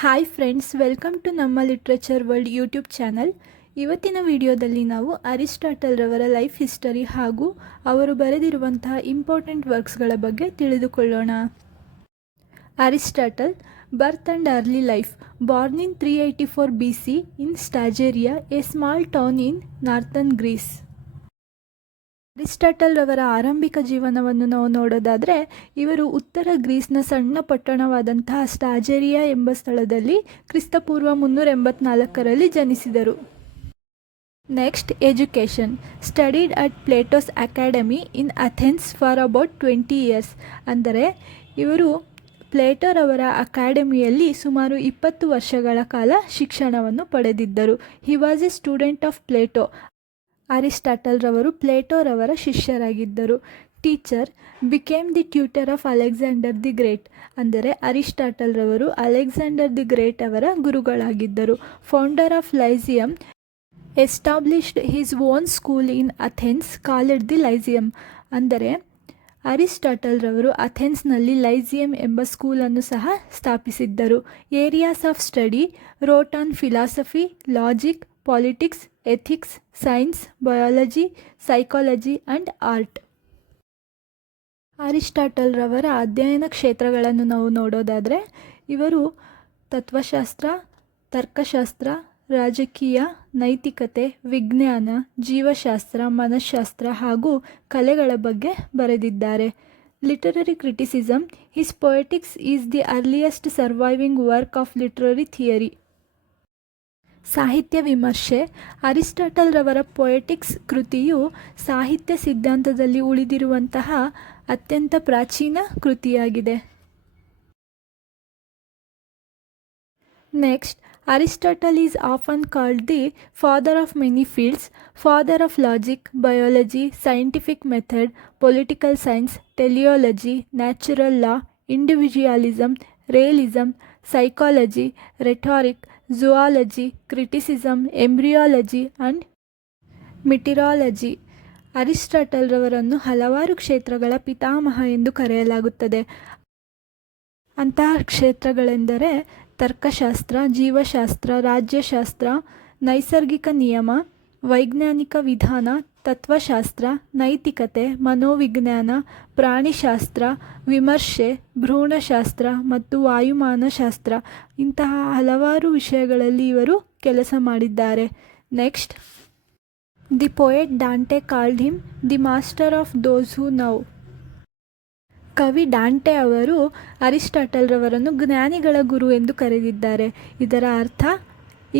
Hi friends, welcome to ನಮ್ಮ literature world YouTube channel. ಇವತ್ತಿನ ವಿಡಿಯೋದಲ್ಲಿ ನಾವು ಅರಿಸ್ಟಾಟಲ್ ರವರ ಲೈಫ್ ಹಿಸ್ಟರಿ ಹಾಗೂ ಅವರು ಬರೆದಿರುವಂತಹ ಇಂಪಾರ್ಟೆಂಟ್ ವರ್ಕ್ಸ್ಗಳ ಬಗ್ಗೆ ತಿಳಿದುಕೊಳ್ಳೋಣ. Aristotle birth and early life. Born in 384 BC in Stagira, a small town in northern Greece. Aristotle ರವರ ಆರಂಭಿಕ ಜೀವನವನ್ನು ನಾವು ನೋಡೋದಾದರೆ, ಇವರು ಉತ್ತರ ಗ್ರೀಸ್ನ ಸಣ್ಣ ಪಟ್ಟಣವಾದಂತಹ ಸ್ಟಾಜೇರಿಯಾ ಎಂಬ ಸ್ಥಳದಲ್ಲಿ ಕ್ರಿಸ್ತಪೂರ್ವ 384ರಲ್ಲಿ ಜನಿಸಿದರು. Next, education. Studied at Plato's academy in Athens for about 20 years. ಅಂದರೆ ಇವರು ಪ್ಲೇಟೋರವರ ಅಕಾಡೆಮಿಯಲ್ಲಿ ಸುಮಾರು 20 ವರ್ಷಗಳ ಕಾಲ ಶಿಕ್ಷಣವನ್ನು ಪಡೆದಿದ್ದರು. He was a student of Plato. Aristotle ರವರು ಪ್ಲೇಟೋರವರ ಶಿಷ್ಯರಾಗಿದ್ದರು. Teacher became the tutor of Alexander the Great. ಅಂದರೆ ಅರಿಸ್ಟಾಟಲ್ ರವರು ಅಲೆಕ್ಸಾಂಡರ್ ದಿ ಗ್ರೇಟ್ ಅವರ ಗುರುಗಳಾಗಿದ್ದರು. Founder of Lyceum established his own school in Athens called the Lyceum. ಅಂದರೆ Aristotle ರವರು ಅಥೆನ್ಸ್ನಲ್ಲಿ ಲೈಸಿಯಂ ಎಂಬ ಸ್ಕೂಲನ್ನು ಸಹ ಸ್ಥಾಪಿಸಿದ್ದರು. Areas of study: wrote on philosophy, logic, politics, ethics, science, biology, psychology and art. Aristotle ರವರ ಅಧ್ಯಯನ ಕ್ಷೇತ್ರಗಳನ್ನು ನಾವು ನೋಡೋದಾದರೆ, ಇವರು ತತ್ವಶಾಸ್ತ್ರ, ತರ್ಕಶಾಸ್ತ್ರ, ರಾಜಕೀಯ, ನೈತಿಕತೆ, ವಿಜ್ಞಾನ, ಜೀವಶಾಸ್ತ್ರ, ಮನಃಶಾಸ್ತ್ರ ಹಾಗೂ ಕಲೆಗಳ ಬಗ್ಗೆ ಬರೆದಿದ್ದಾರೆ. Literary criticism: his poetics is the earliest surviving work of literary theory. ಸಾಹಿತ್ಯ ವಿಮರ್ಶೆ: ಅರಿಸ್ಟಾಟಲ್ ರವರ ಪೊಯೆಟಿಕ್ಸ್ ಕೃತಿಯು ಸಾಹಿತ್ಯ ಸಿದ್ಧಾಂತದಲ್ಲಿ ಉಳಿದಿರುವಂತಹ ಅತ್ಯಂತ ಪ್ರಾಚೀನ ಕೃತಿಯಾಗಿದೆ. Next, Aristotle is often called the father of many fields, father of logic, biology, scientific method, political science, teleology, natural law, individualism, realism, psychology, rhetoric, zoology, criticism, embryology and meteorology. Aristotle ರವರನ್ನು ಹಲವಾರು ಕ್ಷೇತ್ರಗಳ ಪಿತಾಮಹ ಎಂದು ಕರೆಯಲಾಗುತ್ತದೆ. ಅಂತಹ ಕ್ಷೇತ್ರಗಳೆಂದರೆ ತರ್ಕಶಾಸ್ತ್ರ, ಜೀವಶಾಸ್ತ್ರ, ರಾಜ್ಯಶಾಸ್ತ್ರ, ನೈಸರ್ಗಿಕ ನಿಯಮ, ವೈಜ್ಞಾನಿಕ ವಿಧಾನ, ತತ್ವಶಾಸ್ತ್ರ, ನೈತಿಕತೆ, ಮನೋವಿಜ್ಞಾನ, ಪ್ರಾಣಿಶಾಸ್ತ್ರ, ವಿಮರ್ಶೆ, ಭ್ರೂಣಶಾಸ್ತ್ರ ಮತ್ತು ವಾಯುಮಾನಶಾಸ್ತ್ರ. ಇಂತಹ ಹಲವಾರು ವಿಷಯಗಳಲ್ಲಿ ಇವರು ಕೆಲಸ ಮಾಡಿದ್ದಾರೆ. Next, the poet Dante called him the master of those who now. ಕವಿ ಡಾಂಟೆ ಅವರು ಅರಿಸ್ಟಾಟಲ್ ರವರನ್ನು ಜ್ಞಾನಿಗಳ ಗುರು ಎಂದು ಕರೆದಿದ್ದಾರೆ. ಇದರ ಅರ್ಥ,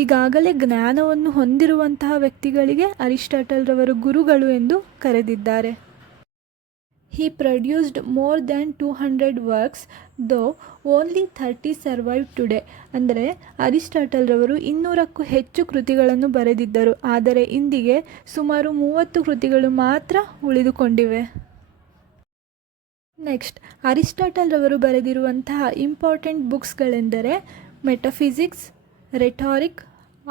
ಈಗಾಗಲೇ ಜ್ಞಾನವನ್ನು ಹೊಂದಿರುವಂತಹ ವ್ಯಕ್ತಿಗಳಿಗೆ ಅರಿಸ್ಟಾಟಲ್ ರವರು ಗುರುಗಳು ಎಂದು ಕರೆದಿದ್ದಾರೆ. ಹಿ ಪ್ರೊಡ್ಯೂಸ್ಡ್ ಮೋರ್ ದ್ಯಾನ್ 200 ವರ್ಕ್ಸ್ ದೋ ಓನ್ಲಿ 30 ಸರ್ವೈವ್ ಟುಡೇ. ಅಂದರೆ ಅರಿಸ್ಟಾಟಲ್ ರವರು 200ಕ್ಕೂ ಹೆಚ್ಚು ಕೃತಿಗಳನ್ನು ಬರೆದಿದ್ದರು, ಆದರೆ ಇಂದಿಗೆ ಸುಮಾರು 30 ಕೃತಿಗಳು ಮಾತ್ರ ಉಳಿದುಕೊಂಡಿವೆ. ನೆಕ್ಸ್ಟ್, ಅರಿಸ್ಟಾಟಲ್ ರವರು ಬರೆದಿರುವಂತಹ ಇಂಪಾರ್ಟೆಂಟ್ ಬುಕ್ಸ್ಗಳೆಂದರೆ metaphysics, rhetoric,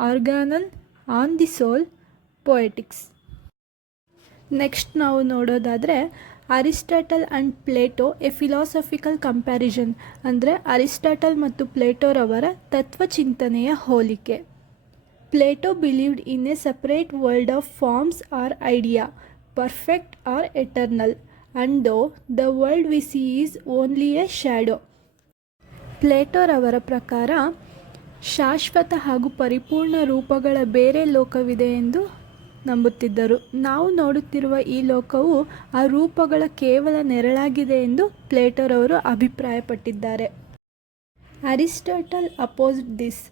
Organon, on the soul, poetics. Next ನಾವು ನೋಡೋದಾದರೆ, Aristotle and Plato a philosophical comparison. ಅಂದರೆ ಅರಿಸ್ಟಾಟಲ್ ಮತ್ತು ಪ್ಲೇಟೋರವರ ತತ್ವಚಿಂತನೆಯ ಹೋಲಿಕೆ. Plato believed in a separate world of forms or idea, perfect or eternal, and though the world we see is only a shadow. ಪ್ಲೇಟೋರವರ ಪ್ರಕಾರ ಶಾಶ್ವತ ಹಾಗೂ ಪರಿಪೂರ್ಣ ರೂಪಗಳ ಬೇರೆ ಲೋಕವಿದೆ ಎಂದು ನಂಬುತ್ತಿದ್ದರು. ನಾವು ನೋಡುತ್ತಿರುವ ಈ ಲೋಕವು ಆ ರೂಪಗಳ ಕೇವಲ ನೆರಳಾಗಿದೆ ಎಂದು ಪ್ಲೇಟೋರವರು ಅಭಿಪ್ರಾಯಪಟ್ಟಿದ್ದಾರೆ. Aristotle opposed this,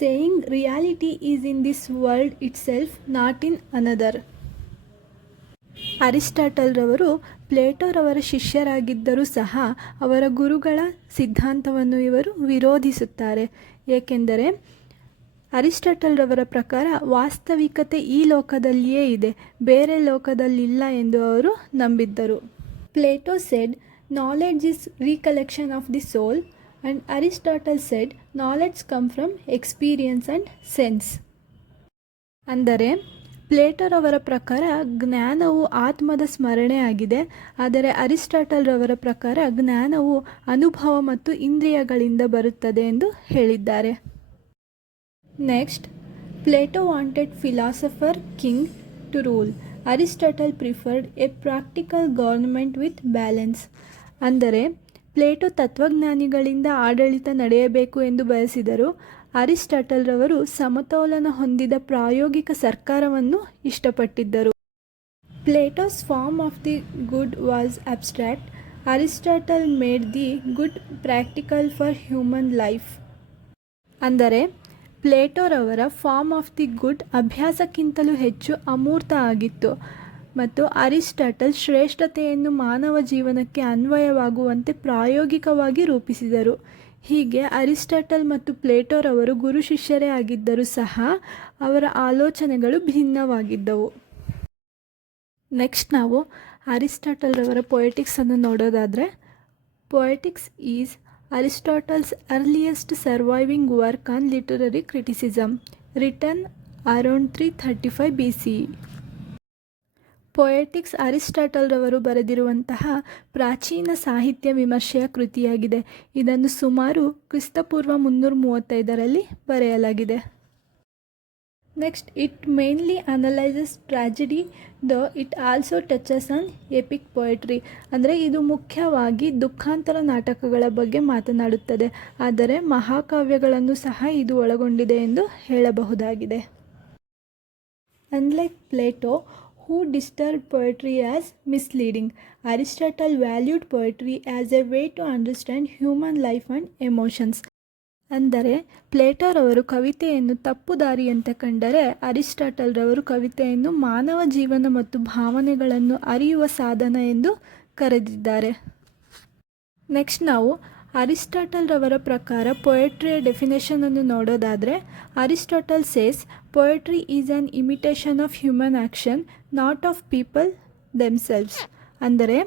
saying reality is in this world it self, not in another. Aristotle ರವರು ಪ್ಲೇಟೋರವರ ಶಿಷ್ಯರಾಗಿದ್ದರೂ ಸಹ ಅವರ ಗುರುಗಳ ಸಿದ್ಧಾಂತವನ್ನು ಇವರು ವಿರೋಧಿಸುತ್ತಾರೆ. ಏಕೆಂದರೆ ಅರಿಸ್ಟಾಟಲ್ ರವರ ಪ್ರಕಾರ ವಾಸ್ತವಿಕತೆ ಈ ಲೋಕದಲ್ಲಿಯೇ ಇದೆ, ಬೇರೆ ಲೋಕದಲ್ಲಿಲ್ಲ ಎಂದು ಅವರು ನಂಬಿದ್ದರು. Plato said knowledge is recollection of the soul and Aristotle said knowledge come from experience and sense. ಅಂದರೆ ಪ್ಲೇಟೋರವರ ಪ್ರಕಾರ ಜ್ಞಾನವು ಆತ್ಮದ ಸ್ಮರಣೆ ಆಗಿದೆ, ಆದರೆ ಅರಿಸ್ಟಾಟಲ್ರವರ ಪ್ರಕಾರ ಜ್ಞಾನವು ಅನುಭವ ಮತ್ತು ಇಂದ್ರಿಯಗಳಿಂದ ಬರುತ್ತದೆ ಎಂದು ಹೇಳಿದ್ದಾರೆ. Next, Plato wanted philosopher king to rule. Aristotle preferred a practical government with balance. ಅಂದರೆ ಪ್ಲೇಟೋ ತತ್ವಜ್ಞಾನಿಗಳಿಂದ ಆಡಳಿತ ನಡೆಯಬೇಕು ಎಂದು ಬಯಸಿದರು. ಅರಿಸ್ಟಾಟಲ್ರವರು ಸಮತೋಲನ ಹೊಂದಿದ ಪ್ರಾಯೋಗಿಕ ಸರ್ಕಾರವನ್ನು ಇಷ್ಟಪಟ್ಟಿದ್ದರು. Plato's form of the good was abstract. Aristotle made the good practical for human life. ಅಂದರೆ ಪ್ಲೇಟೋರವರ ಫಾರ್ಮ್ ಆಫ್ ದಿ ಗುಡ್ ಅಭ್ಯಾಸಕ್ಕಿಂತಲೂ ಹೆಚ್ಚು ಅಮೂರ್ತ ಆಗಿತ್ತು ಮತ್ತು ಅರಿಸ್ಟಾಟಲ್ ಶ್ರೇಷ್ಠತೆಯನ್ನು ಮಾನವ ಜೀವನಕ್ಕೆ ಅನ್ವಯವಾಗುವಂತೆ ಪ್ರಾಯೋಗಿಕವಾಗಿ ರೂಪಿಸಿದರು. ಹೀಗೆ ಅರಿಸ್ಟಾಟಲ್ ಮತ್ತು ಪ್ಲೇಟೋರವರು ಗುರು ಶಿಷ್ಯರೇ ಆಗಿದ್ದರೂ ಸಹ ಅವರ ಆಲೋಚನೆಗಳು ಭಿನ್ನವಾಗಿದ್ದವು. ನೆಕ್ಸ್ಟ್ ನಾವು ಅರಿಸ್ಟಾಟಲ್ರವರ ಪೊಯೆಟಿಕ್ಸನ್ನು ನೋಡೋದಾದರೆ, poetics is Aristotle's earliest surviving work on literary criticism, written around 335 BCE. Poetics ಅರಿಸ್ಟಾಟಲ್ರವರು ಬರೆದಿರುವಂತಹ ಪ್ರಾಚೀನ ಸಾಹಿತ್ಯ ವಿಮರ್ಶೆಯ ಕೃತಿಯಾಗಿದೆ. ಇದನ್ನು ಸುಮಾರು ಕ್ರಿಸ್ತಪೂರ್ವ 335ರಲ್ಲಿ ಬರೆಯಲಾಗಿದೆ. Next, it mainly analyses tragedy the it also touches on EPIC poetry. ಅಂದರೆ ಇದು ಮುಖ್ಯವಾಗಿ ದುಃಖಾಂತರ ನಾಟಕಗಳ ಬಗ್ಗೆ ಮಾತನಾಡುತ್ತದೆ, ಆದರೆ ಮಹಾಕಾವ್ಯಗಳನ್ನು ಸಹ ಇದು ಒಳಗೊಂಡಿದೆ ಎಂದು ಹೇಳಬಹುದಾಗಿದೆ. Unlike Plato, who disturbed poetry as misleading, Aristotle valued poetry as a way to understand human life and emotions. ಅಂದರೆ ಪ್ಲೇಟೋರವರು ಕವಿತೆಯನ್ನು ತಪ್ಪು ದಾರಿಯಂತೆ ಕಂಡರೆ, ಅರಿಸ್ಟಾಟಲ್ರವರು ಕವಿತೆಯನ್ನು ಮಾನವ ಜೀವನ ಮತ್ತು ಭಾವನೆಗಳನ್ನು ಅರಿಯುವ ಸಾಧನ ಎಂದು ಕರೆದಿದ್ದಾರೆ. ನೆಕ್ಸ್ಟ್ ನಾವು ಅರಿಸ್ಟಾಟಲ್ರವರ ಪ್ರಕಾರ ಪೊಯೆಟ್ರಿಯ ಡೆಫಿನೇಷನನ್ನು ನೋಡೋದಾದರೆ, Aristotle says poetry is on imitation of human action, not of people themselves. ಅಂದರೆ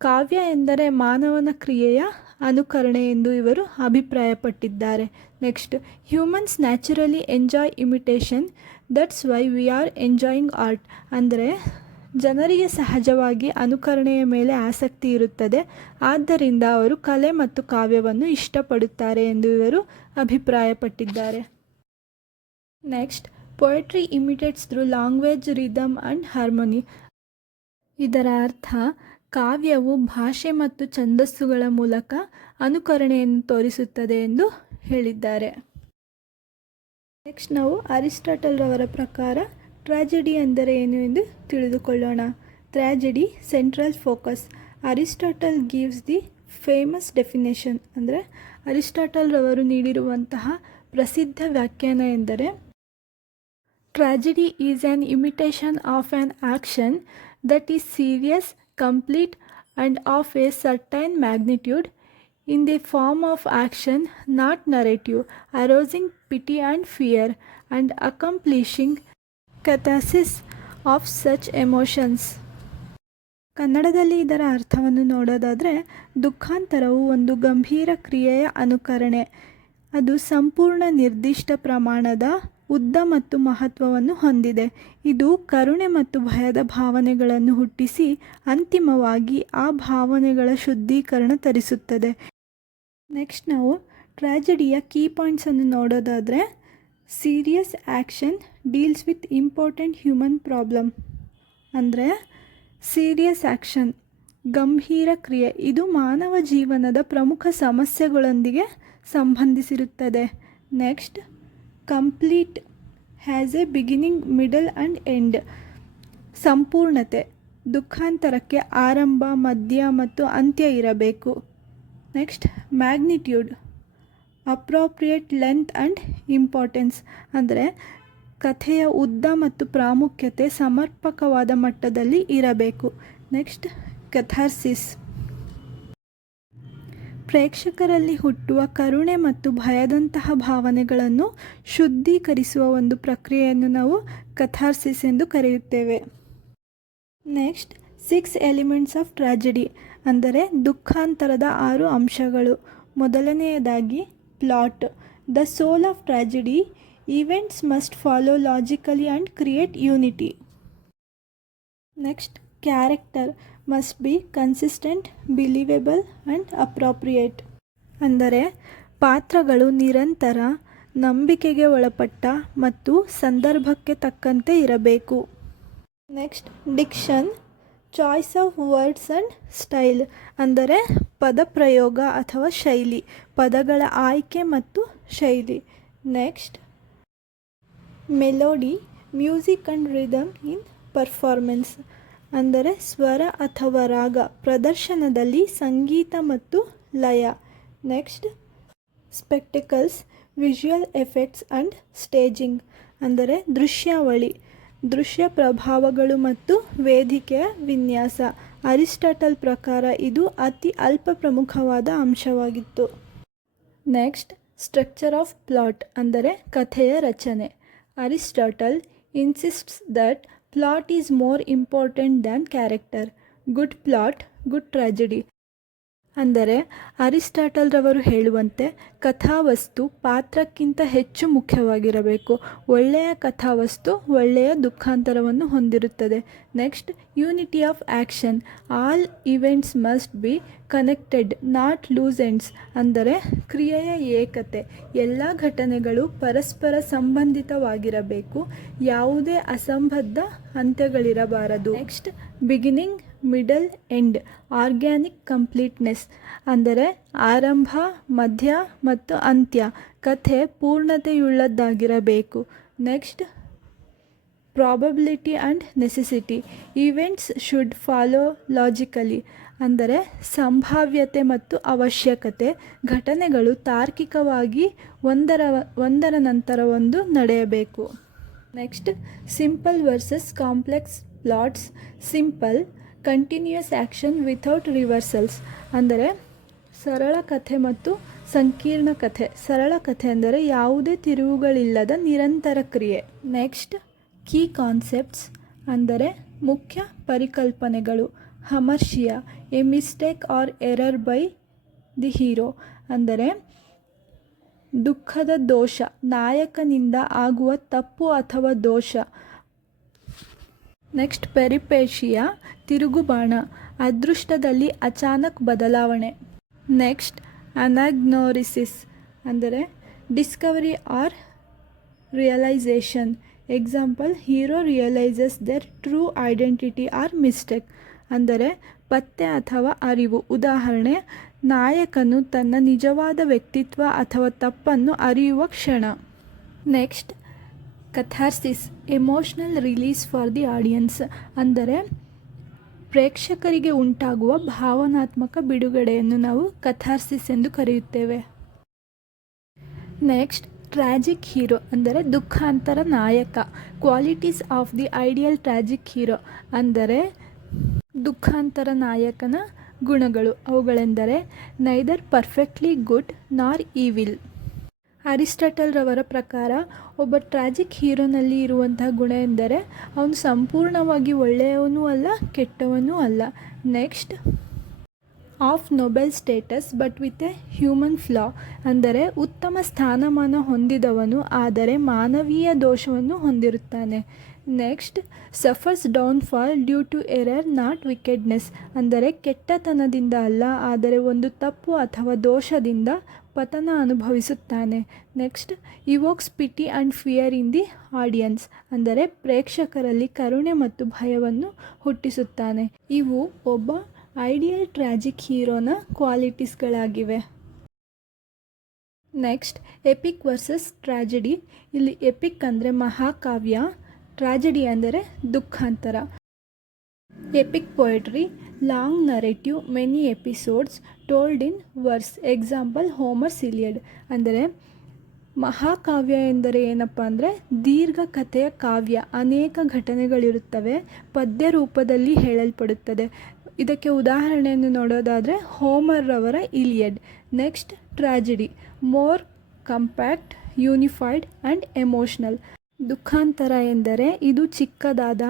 ಕಾವ್ಯ ಎಂದರೆ ಮಾನವನ ಕ್ರಿಯೆಯ ಅನುಕರಣೆ ಎಂದು ಇವರು ಅಭಿಪ್ರಾಯಪಟ್ಟಿದ್ದಾರೆ. Next, humans naturally enjoy imitation, that's why we are enjoying art. ಅಂದರೆ ಜನರಿಗೆ ಸಹಜವಾಗಿ ಅನುಕರಣೆಯ ಮೇಲೆ ಆಸಕ್ತಿ ಇರುತ್ತದೆ, ಆದ್ದರಿಂದ ಅವರು ಕಲೆ ಮತ್ತು ಕಾವ್ಯವನ್ನು ಇಷ್ಟಪಡುತ್ತಾರೆ ಎಂದು ಇವರು ಅಭಿಪ್ರಾಯಪಟ್ಟಿದ್ದಾರೆ. Next, poetry imitates through language, rhythm and harmony. ಇದರ ಅರ್ಥ ಕಾವ್ಯವು ಭಾಷೆ ಮತ್ತು ಛಂದಸ್ಸುಗಳ ಮೂಲಕ ಅನುಕರಣೆಯನ್ನು ತೋರಿಸುತ್ತದೆ ಎಂದು ಹೇಳಿದ್ದಾರೆ. ನೆಕ್ಸ್ಟ್ ನಾವು ಅರಿಸ್ಟಾಟಲ್ರವರ ಪ್ರಕಾರ ಟ್ರಾಜೆಡಿ ಅಂದರೆ ಏನು ಎಂದು ತಿಳಿದುಕೊಳ್ಳೋಣ. Tragedy central focus. Aristotle gives the famous definition. ಅಂದರೆ ಅರಿಸ್ಟಾಟಲ್ರವರು ನೀಡಿರುವಂತಹ ಪ್ರಸಿದ್ಧ ವ್ಯಾಖ್ಯಾನ ಎಂದರೆ, tragedy is an imitation of an action that is serious, complete and of a certain magnitude in the form of action, not narrative, arousing pity and fear and accomplishing catharsis of such emotions. ಕನ್ನಡದಲ್ಲಿ ಇದರ ಅರ್ಥವನ್ನು ನೋಡೋದಾದರೆ, ದುಃಖಾಂತರವು ಒಂದು ಗಂಭೀರ ಕ್ರಿಯೆಯ ಅನುಕರಣೆ. ಅದು ಸಂಪೂರ್ಣ ನಿರ್ದಿಷ್ಟ ಪ್ರಮಾಣದ ಉದ್ದ ಮತ್ತು ಮಹತ್ವವನ್ನು ಹೊಂದಿದೆ. ಇದು ಕರುಣೆ ಮತ್ತು ಭಯದ ಭಾವನೆಗಳನ್ನು ಹುಟ್ಟಿಸಿ ಅಂತಿಮವಾಗಿ ಆ ಭಾವನೆಗಳ ಶುದ್ಧೀಕರಣ ತರಿಸುತ್ತದೆ. ನೆಕ್ಸ್ಟ್ ನಾವು ಟ್ರಾಜೆಡಿಯ ಕೀ ಪಾಯಿಂಟ್ಸನ್ನು ನೋಡೋದಾದರೆ, serious action deals with important human problem. ಅಂದರೆ ಸೀರಿಯಸ್ ಆ್ಯಕ್ಷನ್, ಗಂಭೀರ ಕ್ರಿಯೆ, ಇದು ಮಾನವ ಜೀವನದ ಪ್ರಮುಖ ಸಮಸ್ಯೆಗಳೊಂದಿಗೆ ಸಂಬಂಧಿಸಿರುತ್ತದೆ. Next, complete has a beginning, middle and end. ಸಂಪೂರ್ಣತೆ, ದುಃಖಾಂತರಕ್ಕೆ ಆರಂಭ, ಮಧ್ಯ ಮತ್ತು ಅಂತ್ಯ ಇರಬೇಕು. Next, magnitude, appropriate length and importance. ಅಂದರೆ ಕಥೆಯ ಉದ್ದ ಮತ್ತು ಪ್ರಾಮುಖ್ಯತೆ ಸಮರ್ಪಕವಾದ ಮಟ್ಟದಲ್ಲಿ ಇರಬೇಕು. ನೆಕ್ಸ್ಟ್, ಕೆಥಾರ್ಸಿಸ್, ಪ್ರೇಕ್ಷಕರಲ್ಲಿ ಹುಟ್ಟುವ ಕರುಣೆ ಮತ್ತು ಭಯದಂತಹ ಭಾವನೆಗಳನ್ನು ಶುದ್ಧೀಕರಿಸುವ ಒಂದು ಪ್ರಕ್ರಿಯೆಯನ್ನು ನಾವು ಕಥಾರ್ಸಿಸ್ ಎಂದು ಕರೆಯುತ್ತೇವೆ. Next, 6 elements of tragedy. ಅಂದರೆ ದುಃಖಾಂತರದ 6 ಅಂಶಗಳು. ಮೊದಲನೆಯದಾಗಿ plot. The soul of tragedy Events must follow logically and create unity. Next, character must be consistent, believable and appropriate. ಅಂದರೆ ಪಾತ್ರಗಳು ನಿರಂತರ, ನಂಬಿಕೆಗೆ ಒಳಪಟ್ಟ ಮತ್ತು ಸಂದರ್ಭಕ್ಕೆ ತಕ್ಕಂತೆ ಇರಬೇಕು. Next, diction, choice of words and style ಅಂದರೆ ಪದಪ್ರಯೋಗ ಅಥವಾ ಶೈಲಿ, ಪದಗಳ ಆಯ್ಕೆ ಮತ್ತು ಶೈಲಿ. Next, melody, music and rhythm in performance ಅಂದರೆ ಸ್ವರ ಅಥವಾ ರಾಗ, ಪ್ರದರ್ಶನದಲ್ಲಿ ಸಂಗೀತ ಮತ್ತು ಲಯ. Next, spectacles, visual effects and staging ಅಂದರೆ ದೃಶ್ಯಾವಳಿ, ದೃಶ್ಯ ಪ್ರಭಾವಗಳು ಮತ್ತು ವೇದಿಕೆಯ ವಿನ್ಯಾಸ. ಅರಿಸ್ಟಾಟಲ್ ಪ್ರಕಾರ ಇದು ಅತಿ ಅಲ್ಪ ಪ್ರಮುಖವಾದ ಅಂಶವಾಗಿತ್ತು. ನೆಕ್ಸ್ಟ್, ಸ್ಟ್ರಕ್ಚರ್ ಆಫ್ ಪ್ಲಾಟ್ ಅಂದರೆ ಕಥೆಯ ರಚನೆ. Aristotle insists that plot is more important than character. Good plot, good tragedy ಅಂದರೆ ಅರಿಸ್ಟಾಟಲ್ ರವರು ಹೇಳುವಂತೆ ಕಥಾವಸ್ತು ಪಾತ್ರಕ್ಕಿಂತ ಹೆಚ್ಚು ಮುಖ್ಯವಾಗಿರಬೇಕು. ಒಳ್ಳೆಯ ಕಥಾವಸ್ತು ಒಳ್ಳೆಯ ದುಃಖಾಂತರವನ್ನು ಹೊಂದಿರುತ್ತದೆ. Next, unity of action, all events must be connected not loose ends ಅಂದರೆ ಕ್ರಿಯೆಯ ಏಕತೆ, ಎಲ್ಲ ಘಟನೆಗಳು ಪರಸ್ಪರ ಸಂಬಂಧಿತವಾಗಿರಬೇಕು, ಯಾವುದೇ ಅಸಂಬದ್ಧ ಅಂತ್ಯಗಳಿರಬಾರದು. Next, beginning, middle, end, organic completeness ಅಂದರೆ ಆರಂಭ, ಮಧ್ಯ ಮತ್ತು ಅಂತ್ಯ, ಕಥೆ ಪೂರ್ಣತೆಯುಳ್ಳದ್ದಾಗಿರಬೇಕು. Next, probability and necessity, events should follow logically ಅಂದರೆ ಸಂಭಾವ್ಯತೆ ಮತ್ತು ಅವಶ್ಯಕತೆ, ಘಟನೆಗಳು ತಾರ್ಕಿಕವಾಗಿ ಒಂದರ ನಂತರ ಒಂದು ನಡೆಯಬೇಕು. Next, simple versus complex plots. Simple, continuous action without reversals ಅಂದರೆ ಸರಳ ಕಥೆ ಮತ್ತು ಸಂಕೀರ್ಣ ಕಥೆ. ಸರಳ ಕಥೆ ಅಂದರೆ ಯಾವುದೇ ತಿರುವುಗಳಿಲ್ಲದ ನಿರಂತರ ಕ್ರಿಯೆ. ನೆಕ್ಸ್ಟ್, ಕೀ ಕಾನ್ಸೆಪ್ಟ್ಸ್ ಅಂದರೆ ಮುಖ್ಯ ಪರಿಕಲ್ಪನೆಗಳು. Hamartia, a mistake or error by the hero ಅಂದರೆ ದುಃಖದ ದೋಷ, ನಾಯಕನಿಂದ ಆಗುವ ತಪ್ಪು ಅಥವಾ ದೋಷ. ನೆಕ್ಸ್ಟ್, ಪೆರಿಪೇಷಿಯ, ತಿರುಗುಬಾಣ, ಅದೃಷ್ಟದಲ್ಲಿ ಅಚಾನಕ್ ಬದಲಾವಣೆ. ನೆಕ್ಸ್ಟ್, ಅನಾಗ್ನೋರಿಸಿಸ್ ಅಂದರೆ discovery or realisation. Example, hero realises their true identity or mistake ಅಂದರೆ ಪತ್ತೆ ಅಥವಾ ಅರಿವು. ಉದಾಹರಣೆ, ನಾಯಕನು ತನ್ನ ನಿಜವಾದ ವ್ಯಕ್ತಿತ್ವ ಅಥವಾ ತಪ್ಪನ್ನು ಅರಿಯುವ ಕ್ಷಣ. Next, catharsis, emotional release for the audience ಅಂದರೆ ಪ್ರೇಕ್ಷಕರಿಗೆ ಉಂಟಾಗುವ ಭಾವನಾತ್ಮಕ ಬಿಡುಗಡೆಯನ್ನು ನಾವು ಕಥಾರ್ಸಿಸ್ ಎಂದು ಕರೆಯುತ್ತೇವೆ. ನೆಕ್ಸ್ಟ್, ಟ್ರಾಜಿಕ್ ಹೀರೋ ಅಂದರೆ ದುಃಖಾಂತರ ನಾಯಕ. Qualities of the ideal tragic hero ಅಂದರೆ ದುಃಖಾಂತರ ನಾಯಕನ ಗುಣಗಳು. ಅವುಗಳೆಂದರೆ ನೈದರ್ ಪರ್ಫೆಕ್ಟ್ಲಿ ಗುಡ್ ನಾರ್ ಈವಿಲ್. ಅರಿಸ್ಟಾಟಲ್ ರವರ ಪ್ರಕಾರ ಒಬ್ಬ ಟ್ರಾಜಿಕ್ ಹೀರೋನಲ್ಲಿ ಇರುವಂತಹ ಗುಣ ಎಂದರೆ ಅವನು ಸಂಪೂರ್ಣವಾಗಿ ಒಳ್ಳೆಯವನೂ ಅಲ್ಲ, ಕೆಟ್ಟವನೂ ಅಲ್ಲ. Next, of noble status but with a human flaw ಅಂದರೆ ಉತ್ತಮ ಸ್ಥಾನಮಾನ ಹೊಂದಿದವನು ಆದರೆ ಮಾನವೀಯ ದೋಷವನ್ನು ಹೊಂದಿರುತ್ತಾನೆ. Next, suffers downfall due to error not wickedness ಅಂದರೆ ಕೆಟ್ಟತನದಿಂದ ಅಲ್ಲ, ಆದರೆ ಒಂದು ತಪ್ಪು ಅಥವಾ ದೋಷದಿಂದ ಪತನ ಅನುಭವಿಸುತ್ತಾನೆ. Next, evokes pity and fear in the audience ಅಂದರೆ ಪ್ರೇಕ್ಷಕರಲ್ಲಿ ಕರುಣೆ ಮತ್ತು ಭಯವನ್ನು ಹುಟ್ಟಿಸುತ್ತಾನೆ. ಇವು ಒಬ್ಬ ಐಡಿಯಲ್ ಟ್ರಾಜಿಕ್ ಹೀರೋನ ಕ್ವಾಲಿಟೀಸ್ಗಳಾಗಿವೆ. Next, epic versus tragedy. ಇಲ್ಲಿ ಎಪಿಕ್ ಅಂದರೆ ಮಹಾಕಾವ್ಯ, ಟ್ರಾಜಿಡಿ ಅಂದರೆ ದುಃಖಾಂತರ. EPIC poetry, long narrative, many episodes told in verse. Example, Homer's Iliad ಅಂದರೆ ಮಹಾಕಾವ್ಯ ಎಂದರೆ ಏನಪ್ಪ ಅಂದರೆ ದೀರ್ಘ ಕಥೆಯ ಕಾವ್ಯ, ಅನೇಕ ಘಟನೆಗಳಿರುತ್ತವೆ, ಪದ್ಯ ರೂಪದಲ್ಲಿ ಹೇಳಲ್ಪಡುತ್ತದೆ. ಇದಕ್ಕೆ ಉದಾಹರಣೆಯನ್ನು ನೋಡೋದಾದರೆ ಹೋಮರ್ ರವರ Iliad. Next, tragedy, more compact, unified and emotional. ದುಃಖಾಂತರ ಎಂದರೆ ಇದು ಚಿಕ್ಕದಾದ,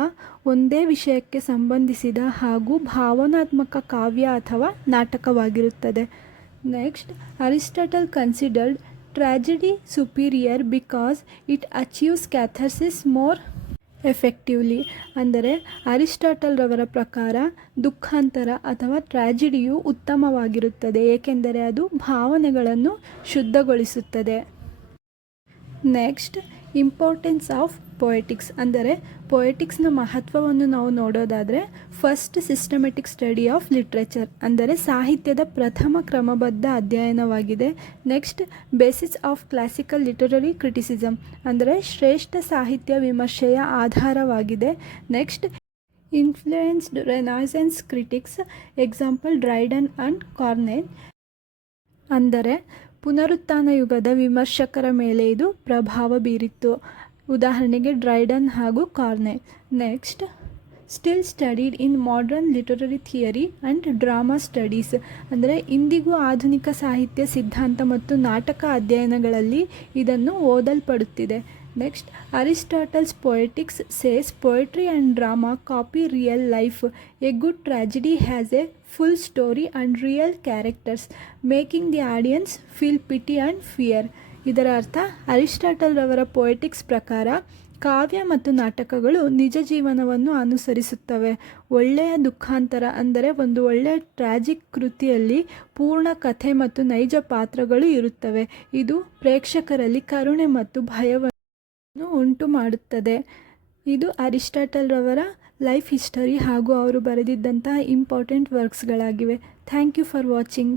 ಒಂದೇ ವಿಷಯಕ್ಕೆ ಸಂಬಂಧಿಸಿದ ಹಾಗೂ ಭಾವನಾತ್ಮಕ ಕಾವ್ಯ ಅಥವಾ ನಾಟಕವಾಗಿರುತ್ತದೆ. Next, Aristotle considered tragedy superior because it achieves catharsis more effectively. ಅಂದರೆ ಅರಿಸ್ಟಾಟಲ್ ರವರ ಪ್ರಕಾರ ದುಃಖಾಂತರ ಅಥವಾ ಟ್ರ್ಯಾಜಿಡಿಯು ಉತ್ತಮವಾಗಿರುತ್ತದೆ, ಏಕೆಂದರೆ ಅದು ಭಾವನೆಗಳನ್ನು ಶುದ್ಧಗೊಳಿಸುತ್ತದೆ. Next, importance of poetics. ಅಂದರೆ ಪೊಯೆಟಿಕ್ಸ್ನ ಮಹತ್ವವನ್ನು ನಾವು ನೋಡೋದಾದರೆ, first systematic study of literature, ಅಂದರೆ ಸಾಹಿತ್ಯದ ಪ್ರಥಮ ಕ್ರಮಬದ್ಧ ಅಧ್ಯಯನವಾಗಿದೆ. Next, basis of classical literary criticism, ಅಂದರೆ ಶ್ರೇಷ್ಠ ಸಾಹಿತ್ಯ ವಿಮರ್ಶೆಯ ಆಧಾರವಾಗಿದೆ. Next, influenced Renaissance critics, example Dryden and Corneille, ಅಂದರೆ ಪುನರುತ್ಥಾನ ಯುಗದ ವಿಮರ್ಶಕರ ಮೇಲೆ ಇದು ಪ್ರಭಾವ ಬೀರಿತ್ತು, ಉದಾಹರಣೆಗೆ ಡ್ರೈಡನ್ ಹಾಗೂ Corneille. Next, still studied in modern literary theory and drama studies, ಅಂದರೆ ಇಂದಿಗೂ ಆಧುನಿಕ ಸಾಹಿತ್ಯ ಸಿದ್ಧಾಂತ ಮತ್ತು ನಾಟಕ ಅಧ್ಯಯನಗಳಲ್ಲಿ ಇದನ್ನು ಓದಲ್ಪಡುತ್ತಿದೆ. Next, Aristotle's poetics says poetry and drama copy real life. A good tragedy has a full story and real characters, making the audience feel pity and fear. ಇದರ ಅರ್ಥ, ಅರಿಸ್ಟಾಟಲ್ ರವರ ಪೊಯೆಟಿಕ್ಸ್ ಪ್ರಕಾರ ಕಾವ್ಯ ಮತ್ತು ನಾಟಕಗಳು ನಿಜ ಜೀವನವನ್ನು ಅನುಸರಿಸುತ್ತವೆ. ಒಳ್ಳೆಯ ದುಃಖಾಂತರ, ಅಂದರೆ ಒಂದು ಒಳ್ಳೆಯ ಟ್ರ್ಯಾಜಿಕ್ ಕೃತಿಯಲ್ಲಿ ಪೂರ್ಣ ಕಥೆ ಮತ್ತು ನೈಜ ಪಾತ್ರಗಳು ಇರುತ್ತವೆ. ಇದು ಪ್ರೇಕ್ಷಕರಲ್ಲಿ ಕರುಣೆ ಮತ್ತು ಭಯವನ್ನು ಉಂಟು ಮಾಡುತ್ತದೆ. ಇದು ಅರಿಸ್ಟಾಟಲ್ ರವರ ಲೈಫ್ ಹಿಸ್ಟರಿ ಹಾಗೂ ಅವರು ಬರೆದಿದ್ದಂತಹ ಇಂಪಾರ್ಟೆಂಟ್ ವರ್ಕ್ಸ್ಗಳಾಗಿವೆ. Thank you for watching.